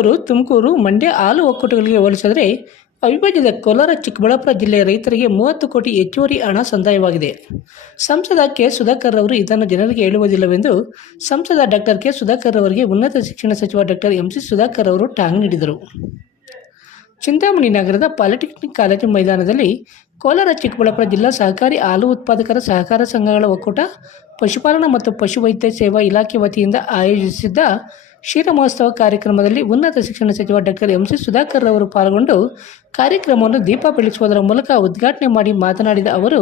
ಬೆಂಗಳೂರು, ತುಮಕೂರು, ಮಂಡ್ಯ ಹಾಲು ಒಕ್ಕೂಟಗಳಿಗೆ ಹೋಲಿಸಿದರೆ ಅವಿಭಾಜ್ಯದ ಕೋಲಾರ, ಚಿಕ್ಕಬಳ್ಳಾಪುರ ಜಿಲ್ಲೆಯ ರೈತರಿಗೆ ಮೂವತ್ತು ಕೋಟಿ ಹೆಚ್ಚುವರಿ ಹಣ ಸಂದಾಯವಾಗಿದೆ. ಸಂಸದ ಕೆ. ಸುಧಾಕರ್ ಅವರು ಇದನ್ನು ಜನರಿಗೆ ಹೇಳುವುದಿಲ್ಲವೆಂದು ಸಂಸದ ಡಾಕ್ಟರ್ ಕೆ. ಸುಧಾಕರ್ ಅವರಿಗೆ ಉನ್ನತ ಶಿಕ್ಷಣ ಸಚಿವ ಡಾಕ್ಟರ್ ಎಂ. ಸಿ. ಸುಧಾಕರ್ ಅವರು ಟಾಂಗ್ ನೀಡಿದರು. ಚಿಂತಾಮಣಿ ನಗರದ ಪಾಲಿಟೆಕ್ನಿಕ್ ಕಾಲೇಜು ಮೈದಾನದಲ್ಲಿ ಕೋಲಾರ, ಚಿಕ್ಕಬಳ್ಳಾಪುರ ಜಿಲ್ಲಾ ಸಹಕಾರಿ ಹಾಲು ಉತ್ಪಾದಕರ ಸಹಕಾರ ಸಂಘಗಳ ಒಕ್ಕೂಟ, ಪಶುಪಾಲನಾ ಮತ್ತು ಪಶುವೈದ್ಯ ಸೇವಾ ಇಲಾಖೆ ವತಿಯಿಂದ ಆಯೋಜಿಸಿದ್ದ ಕ್ಷೀರ ಕಾರ್ಯಕ್ರಮದಲ್ಲಿ ಉನ್ನತ ಶಿಕ್ಷಣ ಸಚಿವ ಡಾಕ್ಟರ್ ಎಂ ಸಿ ಸುಧಾಕರ್ ಅವರು ಪಾಲ್ಗೊಂಡು ಕಾರ್ಯಕ್ರಮವನ್ನು ದೀಪ ಬೆಳಗಿಸುವುದರ ಮೂಲಕ ಉದ್ಘಾಟನೆ ಮಾಡಿ ಮಾತನಾಡಿದ ಅವರು,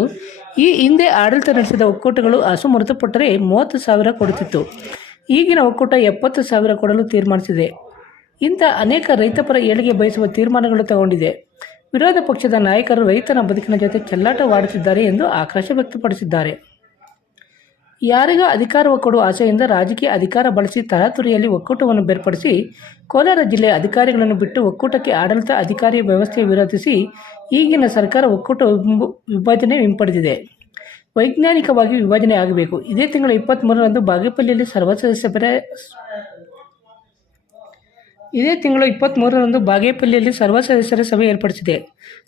ಈ ಹಿಂದೆ ಆಡಳಿತ ನಡೆಸಿದ ಒಕ್ಕೂಟಗಳು ಹಸು ಮೃತಪಟ್ಟರೆ ಮೂವತ್ತು ಸಾವಿರ ಕೊಡುತ್ತಿತ್ತು. ಈಗಿನ ಒಕ್ಕೂಟ ಎಪ್ಪತ್ತು ಸಾವಿರ ಕೊಡಲು ತೀರ್ಮಾನಿಸಿದೆ. ಇಂಥ ಅನೇಕ ರೈತಪರ ಏಳಿಗೆ ಬಯಸುವ ತೀರ್ಮಾನಗಳು ತಗೊಂಡಿದೆ. ವಿರೋಧ ಪಕ್ಷದ ನಾಯಕರು ರೈತನ ಬದುಕಿನ ಜೊತೆ ಚೆಲ್ಲಾಟವಾಡುತ್ತಿದ್ದಾರೆ ಎಂದು ಆಕ್ರೋಶ ವ್ಯಕ್ತಪಡಿಸಿದ್ದಾರೆ. ಯಾರಿಗ ಅಧಿಕಾರ ಕೊಡುವ ಆಸೆಯಿಂದ ರಾಜಕೀಯ ಅಧಿಕಾರ ಬಳಸಿ ತರಾತುರಿಯಲ್ಲಿ ಒಕ್ಕೂಟವನ್ನು ಬೇರ್ಪಡಿಸಿ, ಕೋಲಾರ ಜಿಲ್ಲೆಯ ಅಧಿಕಾರಿಗಳನ್ನು ಬಿಟ್ಟು ಒಕ್ಕೂಟಕ್ಕೆ ಆಡಳಿತ ಅಧಿಕಾರಿ ವ್ಯವಸ್ಥೆ ವಿರೋಧಿಸಿ ಈಗಿನ ಸರ್ಕಾರ ಒಕ್ಕೂಟ ವಿಭಜನೆ ಹಿಂಪಡೆದಿದೆ. ವೈಜ್ಞಾನಿಕವಾಗಿ ವಿಭಜನೆ ಆಗಬೇಕು. ಇದೇ ತಿಂಗಳ ಇಪ್ಪತ್ತ್ಮೂರರಂದು ಬಾಗೇಪಲ್ಲಿಯಲ್ಲಿ ಸರ್ವ ಸದಸ್ಯರ ಇದೇ ತಿಂಗಳು ಇಪ್ಪತ್ತ್ಮೂರರಂದು ಬಾಗೇಪಲ್ಲಿಯಲ್ಲಿ ಸರ್ವ ಸದಸ್ಯರ ಸಭೆ ಏರ್ಪಡಿಸಿದೆ.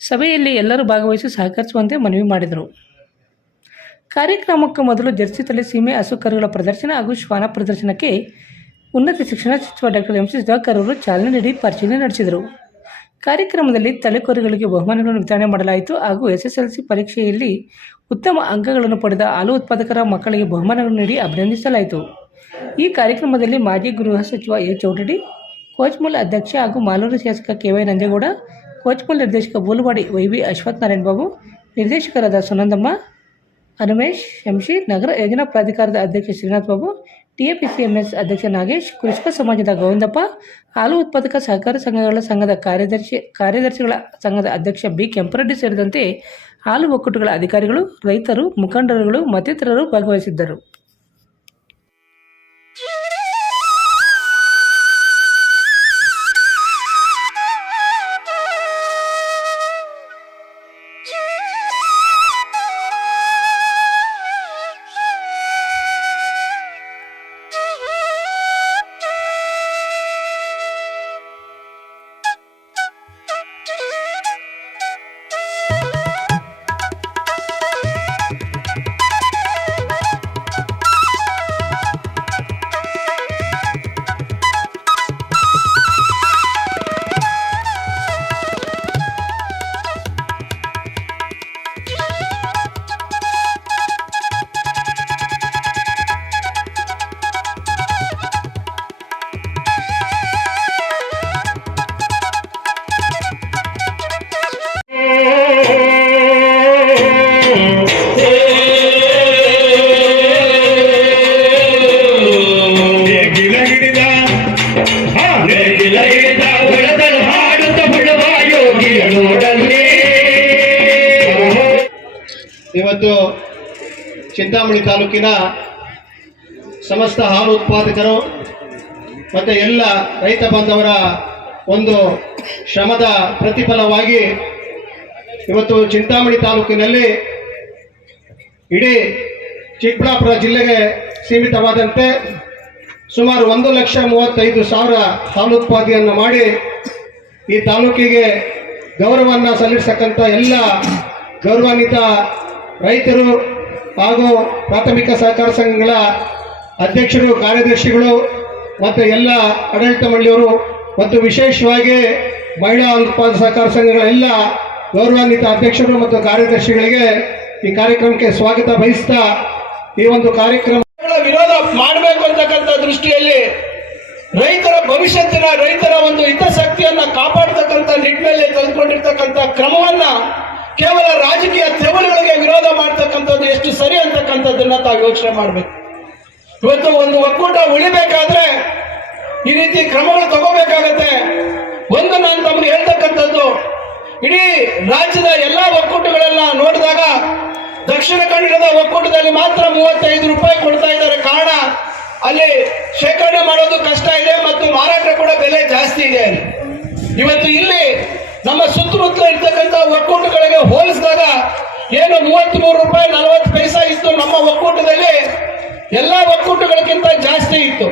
ಸಭೆಯಲ್ಲಿ ಎಲ್ಲರೂ ಭಾಗವಹಿಸಿ ಸಹಕರಿಸುವಂತೆ ಮನವಿ ಮಾಡಿದರು. ಕಾರ್ಯಕ್ರಮಕ್ಕೆ ಮೊದಲು ಜರ್ಸಿ ತಲೆ ಸೀಮೆ ಹಸು ಕರುಗಳ ಪ್ರದರ್ಶನ ಹಾಗೂ ಶ್ವಾನ ಪ್ರದರ್ಶನಕ್ಕೆ ಉನ್ನತ ಶಿಕ್ಷಣ ಸಚಿವ ಡಾಕ್ಟರ್ ಎಂ ಸಿ ಸುಧಾಕರ್ ಅವರು ಚಾಲನೆ ನೀಡಿ ಪರಿಶೀಲನೆ ನಡೆಸಿದರು. ಕಾರ್ಯಕ್ರಮದಲ್ಲಿ ತಲೆಕೊರುಗಳಿಗೆ ಬಹುಮಾನಗಳನ್ನು ವಿತರಣೆ ಮಾಡಲಾಯಿತು ಹಾಗೂ ಎಸ್ಎಸ್ಎಲ್ಸಿ ಪರೀಕ್ಷೆಯಲ್ಲಿ ಉತ್ತಮ ಅಂಕಗಳನ್ನು ಪಡೆದ ಹಾಲು ಉತ್ಪಾದಕರ ಮಕ್ಕಳಿಗೆ ಬಹುಮಾನಗಳನ್ನು ನೀಡಿ ಅಭಿನಂದಿಸಲಾಯಿತು. ಈ ಕಾರ್ಯಕ್ರಮದಲ್ಲಿ ಮಾಜಿ ಗೃಹ ಸಚಿವ ಎ ಚೌಟಡಿ ಕೋಚ್ಮೂಲ್ ಅಧ್ಯಕ್ಷ ಹಾಗೂ ಮಾಲೂರು ಶಾಸಕ ಕೆ ವೈ ನಂಜೇಗೌಡ ಕೋಚ್ಮೂಲ್ ನಿರ್ದೇಶಕ ಬೂಲವಾಡಿ ವೈ ವಿ ಅಶ್ವಥ್ ನಾರಾಯಣ ಬಾಬು, ನಿರ್ದೇಶಕರಾದ ಸುನಂದಮ್ಮ ಹನುಮೇಶ್ ಶಂಶಿ ನಗರ ಯೋಜನಾ ಪ್ರಾಧಿಕಾರದ ಅಧ್ಯಕ್ಷ ಶ್ರೀನಾಥ್ ಬಾಬು ಟಿಎಪಿಸಿಎಂಎಸ್ ಅಧ್ಯಕ್ಷ ನಾಗೇಶ್, ಕೃಷಿಕ ಸಮಾಜದ ಗೋವಿಂದಪ್ಪ ಹಾಲು ಉತ್ಪಾದಕ ಸಹಕಾರ ಸಂಘಗಳ ಸಂಘದ ಕಾರ್ಯದರ್ಶಿ, ಕಾರ್ಯದರ್ಶಿಗಳ ಸಂಘದ ಅಧ್ಯಕ್ಷ ಬಿ ಕೆಂಪರೆಡ್ಡಿ ಸೇರಿದಂತೆ ಹಾಲು ಒಕ್ಕೂಟಗಳ ಅಧಿಕಾರಿಗಳು, ರೈತರು, ಮುಖಂಡರುಗಳು, ಮತ್ತಿತರರು ಭಾಗವಹಿಸಿದ್ದರು. ಚಿಂತಾಮಣಿ ತಾಲೂಕಿನ ಸಮಸ್ತ ಹಾಲು ಉತ್ಪಾದಕರು ಮತ್ತು ಎಲ್ಲ ರೈತ ಬಾಂಧವರ ಒಂದು ಶ್ರಮದ ಪ್ರತಿಫಲವಾಗಿ ಇವತ್ತು ಚಿಂತಾಮಣಿ ತಾಲೂಕಿನಲ್ಲಿ ಇಡೀ ಚಿಕ್ಕಬಳ್ಳಾಪುರ ಜಿಲ್ಲೆಗೆ ಸೀಮಿತವಾದಂತೆ ಸುಮಾರು ಒಂದು ಲಕ್ಷ ಮೂವತ್ತೈದು ಸಾವಿರ ಹಾಲು ಉತ್ಪಾದನೆಯನ್ನು ಮಾಡಿ ಈ ತಾಲೂಕಿಗೆ ಗೌರವವನ್ನು ಸಲ್ಲಿಸತಕ್ಕಂಥ ಎಲ್ಲ ಗೌರವಾನ್ವಿತ ರೈತರು ಹಾಗೂ ಪ್ರಾಥಮಿಕ ಸಹಕಾರ ಸಂಘಗಳ ಅಧ್ಯಕ್ಷರು, ಕಾರ್ಯದರ್ಶಿಗಳು ಮತ್ತು ಎಲ್ಲ ಆಡಳಿತ ಮಂಡಳಿಯವರು ಮತ್ತು ವಿಶೇಷವಾಗಿ ಮಹಿಳಾ ಉತ್ಪಾದ ಸಹಕಾರ ಸಂಘಗಳ ಎಲ್ಲ ಗೌರವಾನ್ವಿತ ಅಧ್ಯಕ್ಷರು ಮತ್ತು ಕಾರ್ಯದರ್ಶಿಗಳಿಗೆ ಈ ಕಾರ್ಯಕ್ರಮಕ್ಕೆ ಸ್ವಾಗತ ಬಯಸ್ತಾ ಈ ಒಂದು ಕಾರ್ಯಕ್ರಮ ವಿರೋಧ ಮಾಡಬೇಕು ಅಂತಕ್ಕಂಥ ದೃಷ್ಟಿಯಲ್ಲಿ ರೈತರ ಭವಿಷ್ಯತ್ತಿನ ರೈತರ ಒಂದು ಹಿತಾಸಕ್ತಿಯನ್ನು ಕಾಪಾಡತಕ್ಕಂಥ ನಿಟ್ಟಿನಲ್ಲಿ ತೆಗೆದುಕೊಂಡಿರ್ತಕ್ಕಂಥ ಕ್ರಮವನ್ನ ಕೇವಲ ರಾಜಕೀಯ ತೆವಲುಗಳಿಗೆ ವಿರೋಧ ಮಾಡ್ತಕ್ಕಂಥದ್ದು ಎಷ್ಟು ಸರಿ ಅಂತಕ್ಕಂಥದ್ದನ್ನ ತಾವು ಯೋಚನೆ ಮಾಡಬೇಕು. ಇವತ್ತು ಒಂದು ಒಕ್ಕೂಟ ಉಳಿಬೇಕಾದ್ರೆ ಈ ರೀತಿ ಕ್ರಮಗಳು ತಗೋಬೇಕಾಗತ್ತೆ. ಒಂದು ನಾನು ತಮಗೆ ಹೇಳ್ತಕ್ಕಂಥದ್ದು, ಇಡೀ ರಾಜ್ಯದ ಎಲ್ಲಾ ಒಕ್ಕೂಟಗಳನ್ನ ನೋಡಿದಾಗ ದಕ್ಷಿಣ ಕನ್ನಡದ ಒಕ್ಕೂಟದಲ್ಲಿ ಮಾತ್ರ ಮೂವತ್ತೈದು ರೂಪಾಯಿ ಕೊಡ್ತಾ ಇದ್ದಾರೆ. ಕಾರಣ ಅಲ್ಲಿ ಶೇಖರಣೆ ಮಾಡೋದು ಕಷ್ಟ ಇದೆ ಮತ್ತು ಮಾರಾಟ ಕೂಡ ಬೆಲೆ ಜಾಸ್ತಿ ಇದೆ ಇವತ್ತು ಇಲ್ಲಿ ನಮ್ಮ ಸುತ್ತಮುತ್ತಲ ಇರ್ತಕ್ಕಂಥ ಒಕ್ಕೂಟಗಳಿಗೆ ಹೋಲಿಸಿದಾಗ ಏನು ಮೂವತ್ತ್ ಮೂರು ರೂಪಾಯಿ, ನಲವತ್ತು ಪೈಸಾ ಇತ್ತು ನಮ್ಮ ಒಕ್ಕೂಟದಲ್ಲಿ. ಎಲ್ಲ ಒಕ್ಕೂಟಗಳಿಗಿಂತ ಜಾಸ್ತಿ ಇತ್ತು.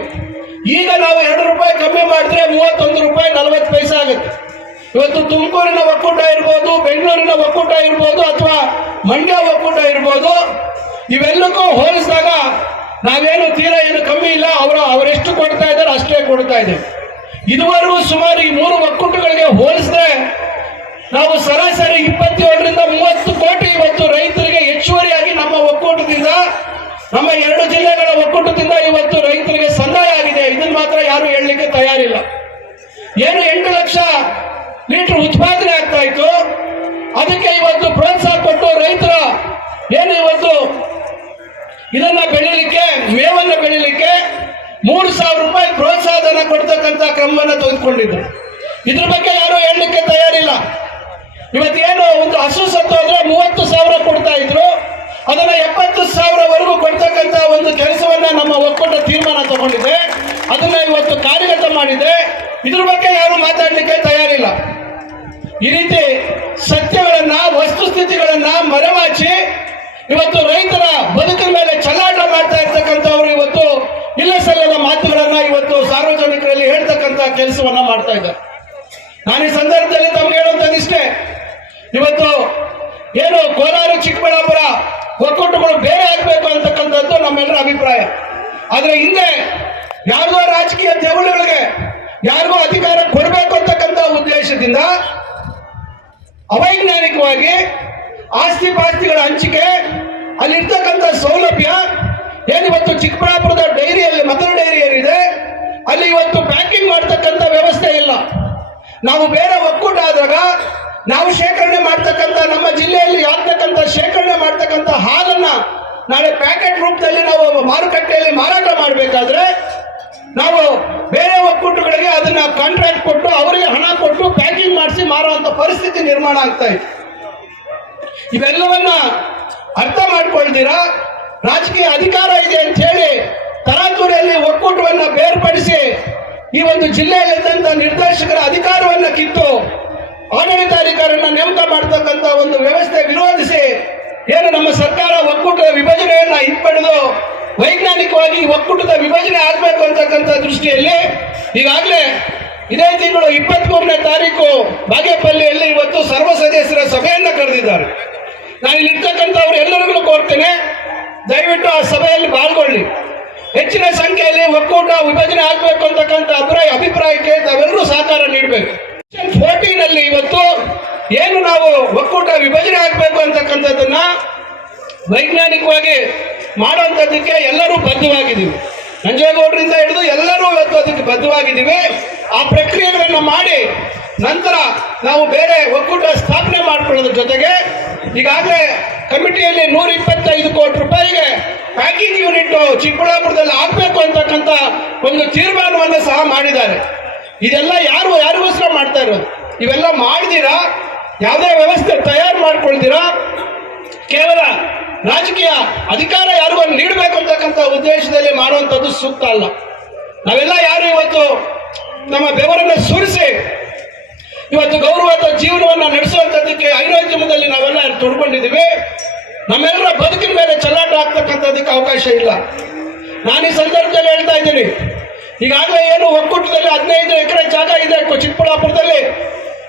ಈಗ ನಾವು ಎರಡು ರೂಪಾಯಿ ಕಮ್ಮಿ ಮಾಡಿದ್ರೆ ಮೂವತ್ತೊಂದು ರೂಪಾಯಿ, ನಲವತ್ತು ಪೈಸೆ ಆಗುತ್ತೆ. ಇವತ್ತು ತುಮಕೂರಿನ ಒಕ್ಕೂಟ ಇರ್ಬೋದು, ಬೆಂಗಳೂರಿನ ಒಕ್ಕೂಟ ಇರ್ಬೋದು, ಅಥವಾ ಮಂಡ್ಯ ಒಕ್ಕೂಟ ಇರ್ಬೋದು, ಇವೆಲ್ಲಕ್ಕೂ ಹೋಲಿಸಿದಾಗ ನಾವೇನು ತೀರಾ ಏನು ಕಮ್ಮಿ ಇಲ್ಲ, ಅವರು ಅವರೆಷ್ಟು ಕೊಡ್ತಾ ಇದ್ದಾರೆ ಅಷ್ಟೇ ಕೊಡ್ತಾ ಇದ್ದೇವೆ. ಇದುವರೆಗೂ ಸುಮಾರು ಈ ಮೂರು ಒಕ್ಕೂಟಗಳಿಗೆ ಹೋಲಿಸಿದ್ರೆ ನಾವು ಸರಾಸರಿ ಇಪ್ಪತ್ತೇಳರಿಂದ ಮೂವತ್ತು ಕೋಟಿ ಇವತ್ತು ರೈತರಿಗೆ ಹೆಚ್ಚುವರಿಯಾಗಿ ನಮ್ಮ ಒಕ್ಕೂಟದಿಂದ, ನಮ್ಮ ಎರಡು ಜಿಲ್ಲೆಗಳ ಒಕ್ಕೂಟದಿಂದ ಇವತ್ತು ರೈತರಿಗೆ ಸಂದಾಯ ಆಗಿದೆ. ಇದನ್ನು ಮಾತ್ರ ಯಾರು ಹೇಳಲಿಕ್ಕೆ ತಯಾರಿಲ್ಲ. ಏನು ಎಂಟು ಲಕ್ಷ ಲೀಟರ್ ಉತ್ಪಾದನೆ ಆಗ್ತಾ ಇತ್ತು. ಅದಕ್ಕೆ ಇವತ್ತು ಪ್ರೋತ್ಸಾಹ ಕೊಟ್ಟು ರೈತರ ಏನು ಇವತ್ತು ಇದನ್ನ ಬೆಳಿಲಿಕ್ಕೆ, ಮೇವನ್ನು ಬೆಳಿಲಿಕ್ಕೆ ಮೂರು ಸಾವಿರ ರೂಪಾಯಿ ಪ್ರೋತ್ಸಾಹಧನ ಕೊಡ್ತಕ್ಕಂಥ ಕ್ರಮವನ್ನು ತೆಗೆದುಕೊಂಡಿದ್ರು. ಇದ್ರ ಬಗ್ಗೆ ಇವತ್ತೇನು ಒಂದು ಹಸು ಸತ್ತು ಹೋದ್ರೆ ಮೂವತ್ತು ಸಾವಿರ ಕೊಡ್ತಾ ಇದ್ರು. ಅದನ್ನ ಎಪ್ಪತ್ತು ಸಾವಿರವರೆಗೂ ಕೊಡ್ತಕ್ಕಂತ ಒಂದು ಕೆಲಸವನ್ನ ನಮ್ಮ ಒಕ್ಕೂಟ ತೀರ್ಮಾನ ತಗೊಂಡಿದೆ. ಅದನ್ನ ಇವತ್ತು ಕಾರ್ಯಗತ ಮಾಡಿದೆ. ಇದ್ರ ಬಗ್ಗೆ ಯಾರು ಮಾತಾಡಲಿಕ್ಕೆ ತಯಾರಿಲ್ಲ. ಈ ರೀತಿ ಸತ್ಯಗಳನ್ನ, ವಸ್ತುಸ್ಥಿತಿಗಳನ್ನ ಮರೆಮಾಚಿ ಇವತ್ತು ರೈತರ ಬದುಕಿನ ಮೇಲೆ ಚಲಾಟ ಮಾಡ್ತಾ ಇರ್ತಕ್ಕಂಥವ್ರು ಇವತ್ತು ಇಲ್ಲ ಸಲ್ಲದ ಮಾತುಗಳನ್ನ ಇವತ್ತು ಸಾರ್ವಜನಿಕರಲ್ಲಿ ಹೇಳ್ತಕ್ಕಂಥ ಕೆಲಸವನ್ನ ಮಾಡ್ತಾ ಇದ್ದಾರೆ. ನಾನು ಈ ಸಂದರ್ಭದಲ್ಲಿ ತಮ್ಗೆ ಹೇಳುವಂತದಿಷ್ಟೇ ಇವತ್ತು ಏನು ಕೋಲಾರ, ಚಿಕ್ಕಬಳ್ಳಾಪುರ ಒಕ್ಕೂಟಗಳು ಬೇರೆ ಆಗಬೇಕು ಅಂತಕ್ಕಂಥದ್ದು ನಮ್ಮೆಲ್ಲರ ಅಭಿಪ್ರಾಯ. ಆದರೆ ಹಿಂದೆ ಯಾರಿಗೋ ರಾಜಕೀಯ ದೇವಳಿಗಳಿಗೆ ಯಾರಿಗೋ ಅಧಿಕಾರ ಕೊಡಬೇಕು ಅಂತಕ್ಕಂಥ ಉದ್ದೇಶದಿಂದ ಅವೈಜ್ಞಾನಿಕವಾಗಿ ಆಸ್ತಿ ಪಾಸ್ತಿಗಳ ಹಂಚಿಕೆ, ಅಲ್ಲಿರ್ತಕ್ಕಂಥ ಸೌಲಭ್ಯ ಏನಿವತ್ತು ಚಿಕ್ಕಬಳ್ಳಾಪುರದ ಡೈರಿಯಲ್ಲಿ, ಮದರ್ ಡೈರಿ ಏನಿದೆ ಅಲ್ಲಿ ಇವತ್ತು ಪ್ಯಾಕಿಂಗ್ ಮಾಡ್ತಕ್ಕಂಥ ವ್ಯವಸ್ಥೆ ಇಲ್ಲ. ನಾವು ಬೇರೆ ಒಕ್ಕೂಟ ಆದಾಗ ನಾವು ಶೇಖರಣೆ ಮಾಡ್ತಕ್ಕಂಥ ನಮ್ಮ ಜಿಲ್ಲೆಯಲ್ಲಿ ಆಗ್ತಕ್ಕಂಥ ಶೇಖರಣೆ ಮಾಡ್ತಕ್ಕಂಥ ಹಾಲನ್ನ ನಾಳೆ ಪ್ಯಾಕೆಟ್ ರೂಪದಲ್ಲಿ ನಾವು ಮಾರುಕಟ್ಟೆಯಲ್ಲಿ ಮಾರಾಟ ಮಾಡಬೇಕಾದ್ರೆ ನಾವು ಬೇರೆ ಒಕ್ಕೂಟಗಳಿಗೆ ಅದನ್ನ ಕಾಂಟ್ರಾಕ್ಟ್ ಕೊಟ್ಟು ಅವರಿಗೆ ಹಣ ಕೊಟ್ಟು ಪ್ಯಾಕಿಂಗ್ ಮಾಡಿಸಿ ಮಾರುವಂತ ಪರಿಸ್ಥಿತಿ ನಿರ್ಮಾಣ ಆಗ್ತಾ ಇದೆ. ಇವೆಲ್ಲವನ್ನ ಅರ್ಥ ಮಾಡ್ಕೊಳ್ತೀರಾ? ರಾಜಕೀಯ ಅಧಿಕಾರ ಇದೆ ಅಂತ ಹೇಳಿ ತರಾತುರಿಯಲ್ಲಿ ಒಕ್ಕೂಟವನ್ನ ಬೇರ್ಪಡಿಸಿ ಈ ಒಂದು ಜಿಲ್ಲೆಯಲ್ಲಿದ್ದಂಥ ನಿರ್ದೇಶಕರ ಅಧಿಕಾರವನ್ನ ಕಿತ್ತು ಆಡಳಿತಾಧಿಕಾರನ್ನ ನೇಮಕ ಮಾಡತಕ್ಕಂತ ಒಂದು ವ್ಯವಸ್ಥೆ ವಿರೋಧಿಸಿ ಏನು ನಮ್ಮ ಸರ್ಕಾರ ಒಕ್ಕೂಟದ ವಿಭಜನೆಯನ್ನ ಹಿಂಪಡೆದು ವೈಜ್ಞಾನಿಕವಾಗಿ ಒಕ್ಕೂಟದ ವಿಭಜನೆ ಆಗಬೇಕು ಅಂತಕ್ಕಂಥ ದೃಷ್ಟಿಯಲ್ಲಿ ಈಗಾಗಲೇ ಇದೇ ತಿಂಗಳು ಇಪ್ಪತ್ಮೂರನೇ ತಾರೀಕು ಬಾಗೇಪಲ್ಲಿಯಲ್ಲಿ ಇವತ್ತು ಸರ್ವ ಸದಸ್ಯರ ಸಭೆಯನ್ನು ಕರೆದಿದ್ದಾರೆ. ನಾನು ಇಲ್ಲಿರ್ತಕ್ಕಂಥವ್ರು ಎಲ್ಲರಿಗೂ ಕೋರ್ತೇನೆ. ದಯವಿಟ್ಟು ಆ ಸಭೆಯಲ್ಲಿ ಪಾಲ್ಗೊಳ್ಳಿ. ಹೆಚ್ಚಿನ ಸಂಖ್ಯೆಯಲ್ಲಿ ಒಕ್ಕೂಟ ವಿಭಜನೆ ಆಗಬೇಕು ಅಂತಕ್ಕಂಥ ಅಭಿಪ್ರಾಯ ಅಭಿಪ್ರಾಯಕ್ಕೆ ತಾವೆಲ್ಲರೂ ಸಹಕಾರ ನೀಡಬೇಕು. ಏನು ನಾವು ಒಕ್ಕೂಟ ವಿಭಜನೆ ಆಗಬೇಕು ಅಂತಕ್ಕಂಥದ್ದನ್ನ ವೈಜ್ಞಾನಿಕವಾಗಿ ಮಾಡುವಂಥದ್ದಕ್ಕೆ ಎಲ್ಲರೂ ಬದ್ಧವಾಗಿದ್ದೀವಿ. ನಂಜೇಗೌಡರಿಂದ ಹಿಡಿದು ಎಲ್ಲರೂ ಇವತ್ತು ಅದಕ್ಕೆ ಬದ್ಧವಾಗಿದ್ದೀವಿ. ಆ ಪ್ರಕ್ರಿಯೆಗಳನ್ನು ಮಾಡಿ ನಂತರ ನಾವು ಬೇರೆ ಒಕ್ಕೂಟ ಸ್ಥಾಪನೆ ಮಾಡಿಕೊಳ್ಳೋದ್ರ ಜೊತೆಗೆ ಈಗಾಗಲೇ ಕಮಿಟಿಯಲ್ಲಿ ನೂರ ಇಪ್ಪತ್ತೈದು ಕೋಟಿ ರೂಪಾಯಿಗೆ ಪ್ಯಾಕಿಂಗ್ ಯೂನಿಟ್ ಚಿಕ್ಕಬಳ್ಳಾಪುರದಲ್ಲಿ ಆಗಬೇಕು ಅಂತಕ್ಕಂಥ ಒಂದು ತೀರ್ಮಾನವನ್ನು ಸಹ ಮಾಡಿದ್ದಾರೆ. ಇದೆಲ್ಲ ಯಾರು ಯಾರಿಗೋಸ್ಕರ ಮಾಡ್ತಾ ಇರೋದು? ಇವೆಲ್ಲ ಮಾಡಿದಿರಾ? ಯಾವುದೇ ವ್ಯವಸ್ಥೆ ತಯಾರು ಮಾಡ್ಕೊಳ್ತೀರಾ? ಕೇವಲ ರಾಜಕೀಯ ಅಧಿಕಾರ ಯಾರಿಗೂ ನೀಡಬೇಕು ಅಂತಕ್ಕಂಥ ಉದ್ದೇಶದಲ್ಲಿ ಮಾಡುವಂಥದ್ದು ಸೂಕ್ತ ಅಲ್ಲ. ನಾವೆಲ್ಲ ಯಾರು ಇವತ್ತು ನಮ್ಮ ಬೆವರನ್ನ ಸುರಿಸಿ ಇವತ್ತು ಗೌರವದ ಜೀವನವನ್ನು ನಡೆಸುವಂಥದ್ದಕ್ಕೆ ಐರೋದ್ಯಮದಲ್ಲಿ ನಾವೆಲ್ಲ ತೊಡ್ಕೊಂಡಿದ್ದೀವಿ. ನಮ್ಮೆಲ್ಲರ ಬದುಕಿನ ಮೇಲೆ ಚಲಾಟ ಆಗ್ತಕ್ಕಂಥದ್ದಕ್ಕೆ ಅವಕಾಶ ಇಲ್ಲ. ನಾನು ಈ ಸಂದರ್ಭದಲ್ಲಿ ಹೇಳ್ತಾ ಇದ್ದೀನಿ. ಈಗಾಗಲೇ ಏನು ಒಕ್ಕೂಟದಲ್ಲಿ ಹದಿನೈದು ಎಕರೆ ಜಾಗ ಇದೆ ಚಿಕ್ಕಬಳ್ಳಾಪುರದಲ್ಲಿ.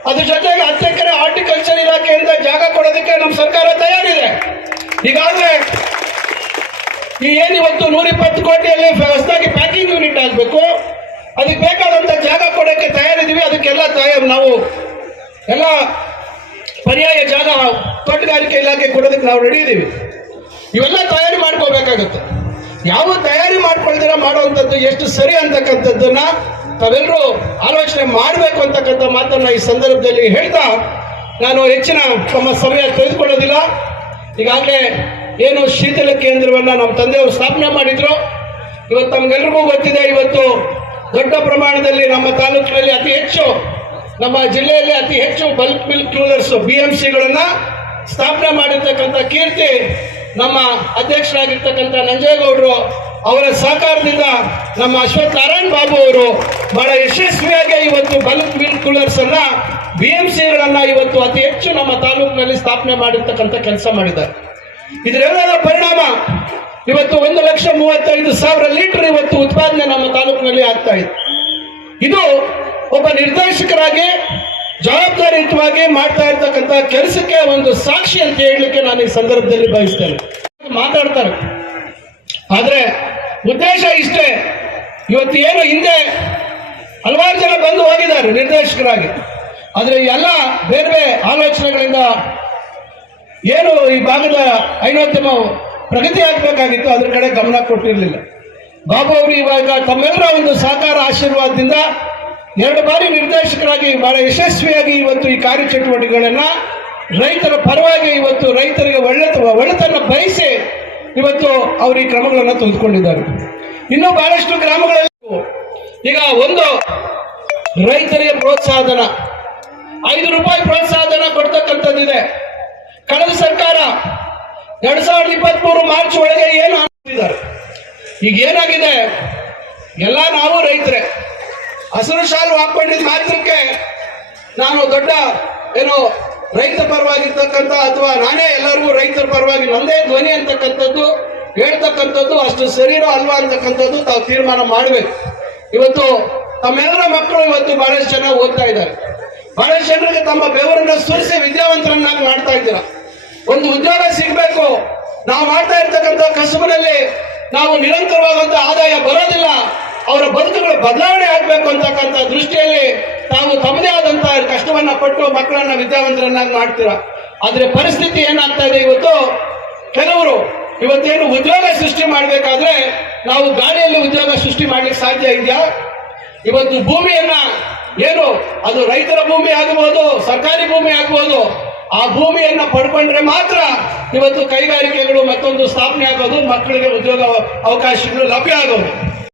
ಅದ್ರ ಜೊತೆಗೆ ಹತ್ತು ಎಕರೆ ಹಾರ್ಟಿಕಲ್ಚರ್ ಇಲಾಖೆಯಿಂದ ಜಾಗ ಕೊಡೋದಕ್ಕೆ ನಮ್ಮ ಸರ್ಕಾರ ತಯಾರಿದೆ. ಈಗಾಗಲೇ ಈ ಏನು ನೂರ ಇಪ್ಪತ್ತು ಕೋಟಿಯಲ್ಲಿ ಹೊಸದಾಗಿ ಪ್ಯಾಕಿಂಗ್ ಯೂನಿಟ್ ಆಗಬೇಕು ಅದಕ್ಕೆ ಬೇಕಾದಂತ ಜಾಗ ಕೊಡೋಕ್ಕೆ ತಯಾರಿದ್ದೀವಿ. ಅದಕ್ಕೆಲ್ಲ ತಯಾರು ನಾವು ಎಲ್ಲ ಪರ್ಯಾಯ ಜಾಗ ತೋಟಗಾರಿಕೆ ಇಲಾಖೆ ಕೊಡೋದಕ್ಕೆ ನಾವು ರೆಡಿ ಇದ್ದೀವಿ ಇವೆಲ್ಲ ತಯಾರಿ ಮಾಡ್ಕೋಬೇಕಾಗುತ್ತೆ. ಯಾವ ತಯಾರಿ ಮಾಡ್ಕೊಳ್ದಿರ ಮಾಡುವಂಥದ್ದು ಎಷ್ಟು ಸರಿ ಅಂತಕ್ಕಂಥದ್ದನ್ನ ತಾವೆಲ್ಲರೂ ಆಲೋಚನೆ ಮಾಡಬೇಕು ಅಂತಕ್ಕಂಥ ಮಾತನ್ನ ಈ ಸಂದರ್ಭದಲ್ಲಿ ಹೇಳ್ತಾ ನಾನು ಹೆಚ್ಚಿನ ತಮ್ಮ ಸಮಯ ತೆಗೆದುಕೊಳ್ಳೋದಿಲ್ಲ. ಈಗಾಗಲೇ ಏನು ಶೀತಲ ಕೇಂದ್ರವನ್ನ ನಮ್ಮ ತಂದೆಯವರು ಸ್ಥಾಪನೆ ಮಾಡಿದ್ರು. ಇವತ್ತು ನಮ್ಗೆಲ್ರಿಗೂ ಗೊತ್ತಿದೆ, ಇವತ್ತು ದೊಡ್ಡ ಪ್ರಮಾಣದಲ್ಲಿ ನಮ್ಮ ತಾಲೂಕಿನಲ್ಲಿ ಅತಿ ಹೆಚ್ಚು, ನಮ್ಮ ಜಿಲ್ಲೆಯಲ್ಲಿ ಅತಿ ಹೆಚ್ಚು bulk milk coolers B M ಸಿಗಳನ್ನು ಸ್ಥಾಪನೆ ಮಾಡಿರ್ತಕ್ಕಂಥ ಕೀರ್ತಿ ನಮ್ಮ ಅಧ್ಯಕ್ಷರಾಗಿರ್ತಕ್ಕಂಥ ನಂಜೇಗೌಡರು ಅವರ ಸಹಕಾರದಿಂದ ನಮ್ಮ ಅಶ್ವಥ್ ನಾರಾಯಣ್ ಬಾಬು ಅವರು ಬಹಳ ಯಶಸ್ವಿಯಾಗಿ ಇವತ್ತು ಬಲ್ಕ್ ಮಿಲ್ಕ್ ಕೂಲರ್ಸ್ ಅನ್ನ ಬಿ ಎಂ ಸಿಗಳನ್ನ ಇವತ್ತು ಅತಿ ಹೆಚ್ಚು ನಮ್ಮ ತಾಲೂಕಿನಲ್ಲಿ ಸ್ಥಾಪನೆ ಮಾಡಿರ್ತಕ್ಕಂಥ ಕೆಲಸ ಮಾಡಿದ್ದಾರೆ. ಇದರೆಲ್ಲದರ ಪರಿಣಾಮ ಇವತ್ತು ಒಂದು ಲಕ್ಷ ಮೂವತ್ತೈದು ಸಾವಿರ ಲೀಟರ್ ಇವತ್ತು ಉತ್ಪಾದನೆ ನಮ್ಮ ತಾಲೂಕಿನಲ್ಲಿ ಆಗ್ತಾ ಇದೆ. ಇದು ಒಬ್ಬ ನಿರ್ದೇಶಕರಾಗಿ ಜವಾಬ್ದಾರಿಯುತವಾಗಿ ಮಾಡ್ತಾ ಇರ್ತಕ್ಕಂಥ ಕೆಲಸಕ್ಕೆ ಒಂದು ಸಾಕ್ಷಿ ಅಂತ ಹೇಳಲಿಕ್ಕೆ ನಾನು ಈ ಸಂದರ್ಭದಲ್ಲಿ ಬಯಸ್ತೇನೆ. ಮಾತಾಡ್ತಾರೆ. ಆದರೆ ಉದ್ದೇಶ ಇಷ್ಟೇ. ಇವತ್ತು ಏನು ಹಿಂದೆ ಹಲವಾರು ಜನ ಬಂದು ಹೋಗಿದ್ದಾರೆ ನಿರ್ದೇಶಕರಾಗಿ. ಆದರೆ ಎಲ್ಲ ಬೇರೆ ಬೇರೆ ಆಲೋಚನೆಗಳಿಂದ ಏನು ಈ ಭಾಗದ ಐನೋದ್ಯಮ ಪ್ರಗತಿ ಆಗಬೇಕಾಗಿತ್ತು, ಅದ್ರ ಕಡೆ ಗಮನ ಕೊಟ್ಟಿರಲಿಲ್ಲ. ಬಾಬು ಅವರು ಇವಾಗ ತಮ್ಮೆಲ್ಲರ ಒಂದು ಸಹಕಾರ ಆಶೀರ್ವಾದದಿಂದ ಎರಡು ಬಾರಿ ನಿರ್ದೇಶಕರಾಗಿ ಬಹಳ ಯಶಸ್ವಿಯಾಗಿ ಇವತ್ತು ಈ ಕಾರ್ಯಚಟುವಟಿಕೆಗಳನ್ನು ರೈತರ ಪರವಾಗಿ ಇವತ್ತು ರೈತರಿಗೆ ಒಳ್ಳೆ ಒಳ್ಳೆತನ ಬಯಸಿ ಇವತ್ತು ಅವರು ಈ ಕ್ರಮಗಳನ್ನು ತೆಗೆದುಕೊಂಡಿದ್ದಾರೆ. ಇನ್ನೂ ಬಹಳಷ್ಟು ಗ್ರಾಮಗಳಲ್ಲಿ ಈಗ ಒಂದು ರೈತರಿಗೆ ಪ್ರೋತ್ಸಾಹಧನ. ಐದು ರೂಪಾಯಿ ಪ್ರೋತ್ಸಾಹಧನ ಕೊಡ್ತಕ್ಕಂಥದ್ದಿದೆ ಕಳೆದ ಸರ್ಕಾರ ಎರಡ್ ಸಾವಿರದ ಇಪ್ಪತ್ತ್ ಮೂರು ಮಾರ್ಚ್ ಒಳಗೆ ಏನು ಈಗ ಏನಾಗಿದೆ? ಎಲ್ಲ ನಾವು ರೈತರೇ. ಹಸಿರು ಶಾಲು ಹಾಕೊಂಡಿದ್ದ ಮಾತ್ರಕ್ಕೆ ನಾನು ದೊಡ್ಡ ಏನು ರೈತ ಪರವಾಗಿರ್ತಕ್ಕಂಥ ಅಥವಾ ನಾನೇ ಎಲ್ಲರಿಗೂ ರೈತರ ಪರವಾಗಿ ನಂದೇ ಧ್ವನಿ ಅಂತಕ್ಕಂಥದ್ದು, ಹೇಳ್ತಕ್ಕಂಥದ್ದು, ಅಷ್ಟು ಸರಿನೋ ಅಲ್ವಾ ಅಂತಕ್ಕಂಥದ್ದು ತಾವು ತೀರ್ಮಾನ ಮಾಡಬೇಕು. ಇವತ್ತು ತಮ್ಮೆಲ್ಲರ ಮಕ್ಕಳು ಇವತ್ತು ಬಹಳಷ್ಟು ಜನ ಓದ್ತಾ ಇದ್ದಾರೆ. ಬಹಳಷ್ಟು ಜನರಿಗೆ ತಮ್ಮ ಬೆವರನ್ನ ಸುರಿಸಿ ವಿದ್ಯಾವಂತರನ್ನಾಗಿ ಮಾಡ್ತಾ ಇದ್ದೀರಾ. ಒಂದು ಉದ್ಯೋಗ ಸಿಗಬೇಕು. ನಾವು ಮಾಡ್ತಾ ಇರ್ತಕ್ಕಂಥ ಕಸುಬಿನಲ್ಲಿ ನಾವು ನಿರಂತರವಾದಂಥ ಆದಾಯ ಬರೋದಿಲ್ಲ. ಅವರ ಬದುಕುಗಳು ಬದಲಾವಣೆ ಆಗಬೇಕು ಅಂತಕ್ಕಂಥ ದೃಷ್ಟಿಯಲ್ಲಿ ತಾವು ತಮ್ಮದೇ ಆದಂತಹ ಕಷ್ಟವನ್ನ ಪಟ್ಟು ಮಕ್ಕಳನ್ನ ವಿದ್ಯಾವಂತರನ್ನಾಗಿ ಮಾಡ್ತೀರಾ? ಆದ್ರೆ ಪರಿಸ್ಥಿತಿ ಏನಾಗ್ತಾ ಇದೆ ಇವತ್ತು? ಕೆಲವರು ಇವತ್ತೇನು ಉದ್ಯೋಗ ಸೃಷ್ಟಿ ಮಾಡಬೇಕಾದ್ರೆ ನಾವು ಗಾಳಿಯಲ್ಲಿ ಉದ್ಯೋಗ ಸೃಷ್ಟಿ ಮಾಡ್ಲಿಕ್ಕೆ ಸಾಧ್ಯ ಇದೆಯಾ? ಇವತ್ತು ಭೂಮಿಯನ್ನ ಏನು, ಅದು ರೈತರ ಭೂಮಿ ಆಗಬಹುದು ಸರ್ಕಾರಿ ಭೂಮಿ ಆಗಬಹುದು ಆ ಭೂಮಿಯನ್ನ ಪಡ್ಕೊಂಡ್ರೆ ಮಾತ್ರ ಇವತ್ತು ಕೈಗಾರಿಕೆಗಳು ಮತ್ತೊಂದು ಸ್ಥಾಪನೆ ಆಗೋದು, ಮಕ್ಕಳಿಗೆ ಉದ್ಯೋಗ ಅವಕಾಶಗಳು ಲಭ್ಯ ಆಗೋದು.